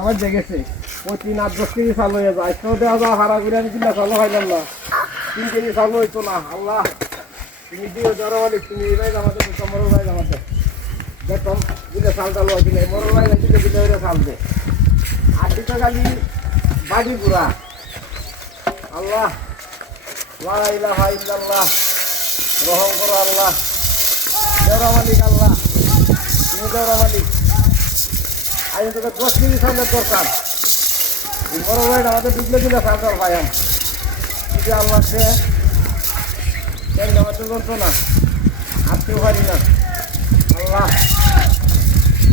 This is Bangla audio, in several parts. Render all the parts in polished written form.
আমার জেগেছে প্রতি 8-10 কেজি চালু হয়ে যায় আজকেও দেওয়া যাওয়া হারা করে আমি কিনা চালু হইলাম না 3 কেজি চালু হইতো না আল্লাহ তুমি দিও জড়ো বলি তুমি ভাই আমাদের মরল ভাই আমাদের দেখো দিলে চাল চালু হয় কিনা মরল ভাই দিলে দিলে ওইটা চাল দে আর দিতে খালি বাড়ি পুরা আল্লাহ লা ইলাহা ইল্লাল্লাহ রহম করো আল্লাহ জড়ো মালিক আল্লাহ তুমি জড়ো মালিক আজ তোকে 10 কেজি চালের দরকার বড় ভাই আমাদের ডুবলে দিলে চাল ভাই আমি যদি আল্লাহ সে আমাদের বলতো না আসতেও পারি না আল্লাহ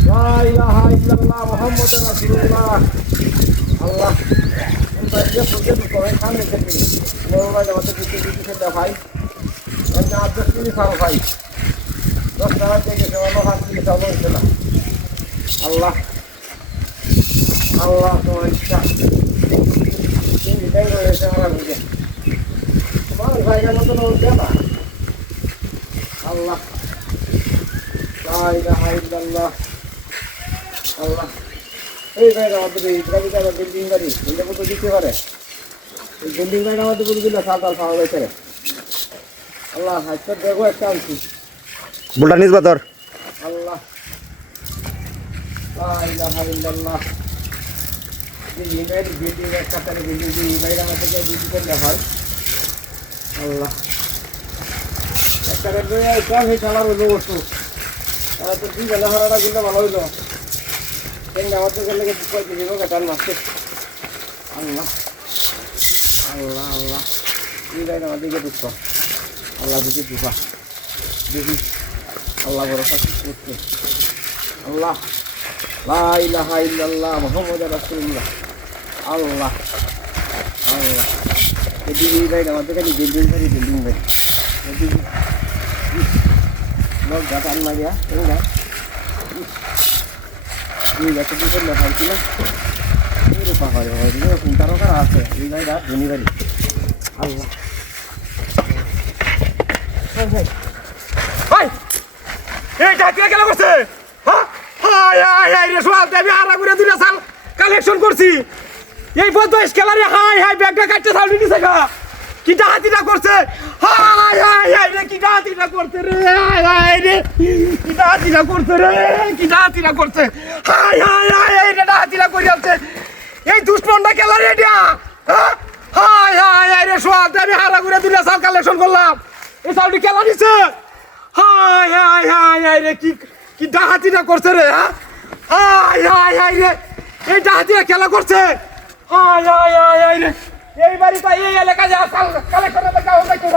লা ইলাহা ইল্লাল্লাহ মুহাম্মাদুর রাসূলুল্লাহ আল্লাহ যে ফুটে তো করে সামনে থেকে বড় ভাই আমাদের দিতে ভাই এমনি 10 কেজি চাল ভাই 10 টাকা থেকে সেগুলো 5 কেজি চাল হচ্ছে না আল্লাহ আল্লাহ তোমার ইচ্ছা তুমি এটাই রয়েছে আমার বুঝে তোমার ভাইয়ের মতো দেবা আল্লাহ লা ইলাহা ইল্লাল্লাহ আল্লাহ এই ভাইরা আমাদের এই গ্রামীণ বিল্ডিং বাড়ি এটা কত দিতে পারে এই বিল্ডিং বাড়ি আমাদের বলে দিলে সাল পাওয়া গেছে আল্লাহ হাইস্টার দেখো একটা আনছি বুলটা নিজ বাদর আল্লাহ লা ইলাহা ইল্লাল্লাহ বিল্ডিং একটা তারে বিল্ডিং এই বাইরে আমাদের ডিউটি করলে হয় আল্লাহ একটা রেট চালার হইলো বস্তু তারা তো 2 বেলা ভাড়াটা দিলে ভালো হইলো আমাদের গেলে দিব কাটার মাসে আল্লাহ আল্লাহ আল্লাহ এই বাইরে আমাদেরকে দুঃখ আল্লাহ দিকে দুঃখা দেখি আল্লাহ ভরসা করছে আল্লাহ লা ইলাহা ইল্লাল্লাহ মুহাম্মাদুর রাসূলুল্লাহ আল্লাহ আল্লাহ এই ভাই আমাদের খালি বিল্ডিং ভাই লোক গাছ আনলা গিয়া এই না এই গাছ দিয়ে করলে ভাই কিনা এই রূপা হয় চিন্তারও করা আছে এই ভাইরা ধনী বাড়ি আল্লাহ এই জাতীয় গেল করছে কালেকশন করছি এই 22 খেলারে হাই হাই ব্যাগটা কাটতে চাল দিছে গা কিটা হাতিটা করছে হাই হাই হাই রে কিটা হাতিটা করছে রে হাই হাই রে কিটা হাতিটা করছে রে কিটা হাতিটা করছে হাই হাই হাই এই রে হাতিটা করে আছে এই দুষ্টমনটা খেলারে এটা হাই হাই হাই রে সোয়াদ আমি হারা করে দিলে চাল কালেকশন করলাম এই চালটি খেলা দিছে হাই হাই হাই হাই রে কি ডাহাতিটা করছে রে হাই হাই হাই রে এই ডাহাতিটা খেলা করছে হাই হাই হাই হাই রে এই বাড়িটা এই এলাকায় কালেকশন